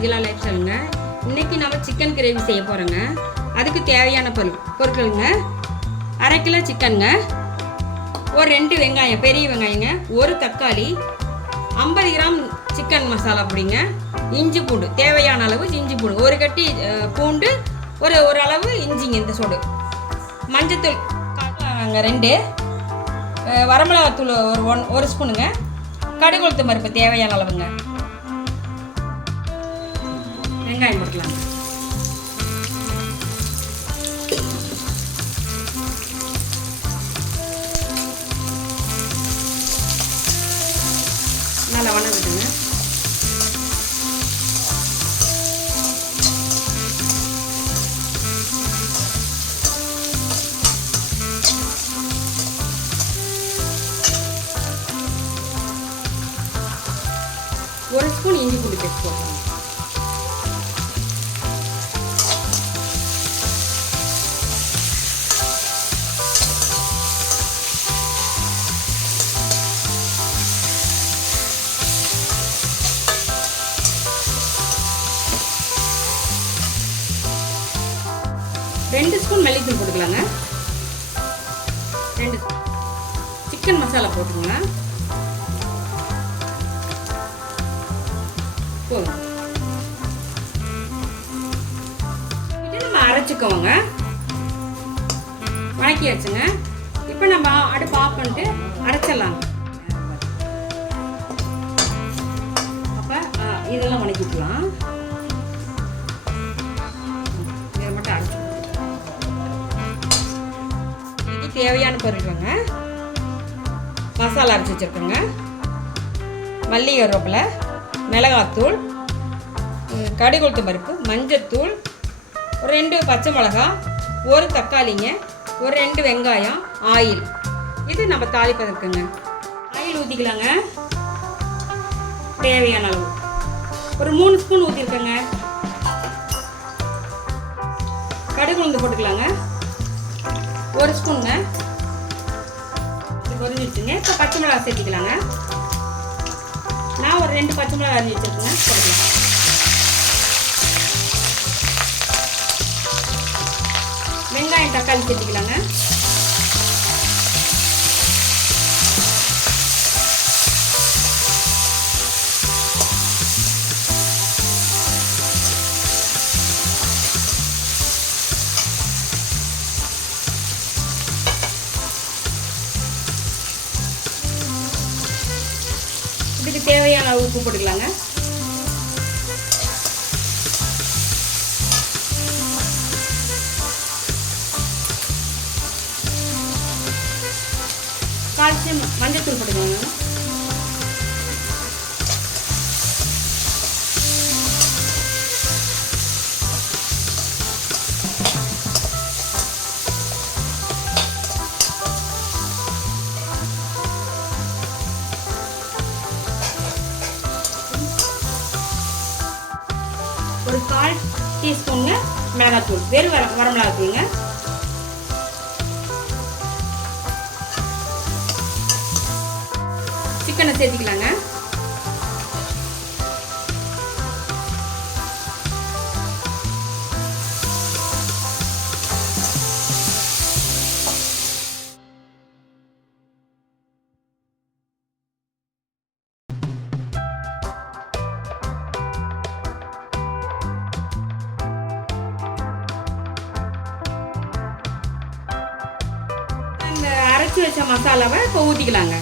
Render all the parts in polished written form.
Mahila life ஸ்டைலுங்க. இன்றைக்கி நம்ம chicken gravy செய்ய போகிறோங்க. அதுக்கு தேவையான பொருட்களுங்க: 1/2 கிலோ சிக்கனுங்க, ஒரு 2 வெங்காயம், பெரிய வெங்காயங்க, ஒரு தக்காளி, 50 கிராம் சிக்கன் மசாலா பொடிங்க, இஞ்சி பூண்டு தேவையான அளவு இஞ்சி பூண்டு, ஒரு கட்டி பூண்டு, ஒரு அளவு இஞ்சிங்க இந்த சோடு, மஞ்சத்தூள் 2, வரமிளகாத்தூள் ஒரு ஸ்பூனுங்க, கடுகு உளுத்தம் பருப்பு தேவையான அளவுங்க. வெங்காயம் போட்டுக்கலாங்க. நல்லா வணங்குதுங்க. ஒரு ஸ்பூன் இஞ்சி பூண்டு பேஸ்ட் போடலாம். ரெண்டு ஸ்பூன் மல்லித்தூள் போட்டுக்கலாங்க. 2 சிக்கன் மசாலா போட்டுக்கோங்க. போதும். இது நம்ம அரைச்சிக்கோங்க. வணக்கியாச்சுங்க. இப்போ நம்ம அடுப்பு ஆஃப் பண்ணிட்டு அரைச்சிடலாம். அப்போ இதெல்லாம் வணக்கிக்கலாம். இதை மட்டும் அரைச்சி தேவையான பொருட்களுங்க: மசாலா அரைச்சி வச்சுருக்கோங்க, மல்லி, கருவேப்பிலை, மிளகாத்தூள், கடுகு உளுத்தம் பருப்பு, மஞ்சத்தூள், ஒரு 2 பச்சை மிளகா, ஒரு தக்காளிங்க, ஒரு 2 வெங்காயம், ஆயில். இது நம்ம தாளிப்பதற்குங்க. ஆயில் ஊற்றிக்கலாங்க. தேவையான அளவு ஒரு 3 ஸ்பூன் ஊற்றிருக்கேங்க. கடுகு உளுந்து போட்டுக்கலாங்க. 1 ஸ்பூனுங்க. இது பொரிஞ்சிடுச்சுங்க. இப்போ பச்சை மிளகா சேர்த்திக்கலாங்க. நான் ஒரு 2 பச்சை மிளகா அரிஞ்சு வச்சுருக்கேங்க, போட்டுக்கலாம். வெங்காயம், தக்காளி சேர்த்திக்கலாங்க. இதுக்கு தேவையான அளவு உப்பு போட்டுக்கலாங்க. கால்சியம் மஞ்சத்தூள் போட்டுக்கோங்க. ஒரு 1/4 டீஸ்பூனுங்க மிளகாத்தூள், வெறும் வரமிளகாத்தூளுங்க. சிக்கனை சேர்த்திக்கலாங்க. இந்த அரைச்சி வச்ச மசாலாவை இப்போ ஊற்றிக்கலாங்க.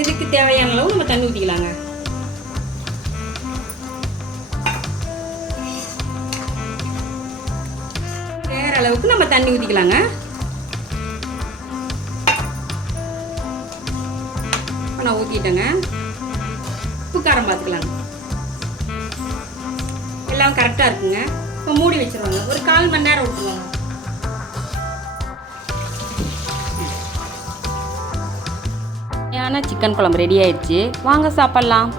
இதுக்கு தேவையான அளவு நம்ம தண்ணி ஊற்றிக்கலாங்க. வேற அளவுக்கு நம்ம தண்ணி ஊற்றிக்கலாங்க. நான் ஊற்றிட்டேங்க. உப்பு காரம் பார்த்துக்கலாங்க. எல்லாம் கரெக்டாக இருக்குங்க. இப்போ மூடி வச்சுருவாங்க. ஒரு 1/4 மணி நேரம் விட்டுருவாங்க. சுவையான சிக்கன் குழம்பு ரெடி ஆயிடுச்சு. வாங்க சாப்பிட்லாம்.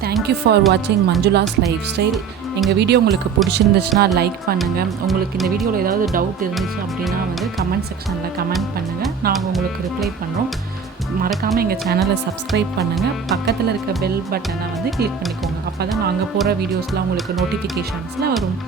தேங்க்யூ ஃபார் வாட்சிங் மஞ்சுளாஸ் லைஃப் ஸ்டைல். எங்கள் வீடியோ உங்களுக்கு பிடிச்சிருந்துச்சுன்னா லைக் பண்ணுங்கள். உங்களுக்கு இந்த வீடியோவில் ஏதாவது டவுட் இருந்துச்சு அப்படின்னா கமெண்ட் செக்ஷனில் கமெண்ட் பண்ணுங்கள். நாங்கள் உங்களுக்கு ரிப்ளை பண்ணுறோம். மறக்காமல் எங்கள் சேனலை சப்ஸ்கிரைப் பண்ணுங்கள். பக்கத்தில் இருக்க பெல் பட்டனை கிளிக் பண்ணிக்கோங்க. அப்போ தான் நாங்கள் போகிற வீடியோஸ்லாம் உங்களுக்கு நோட்டிஃபிகேஷன்ஸில் வரும்.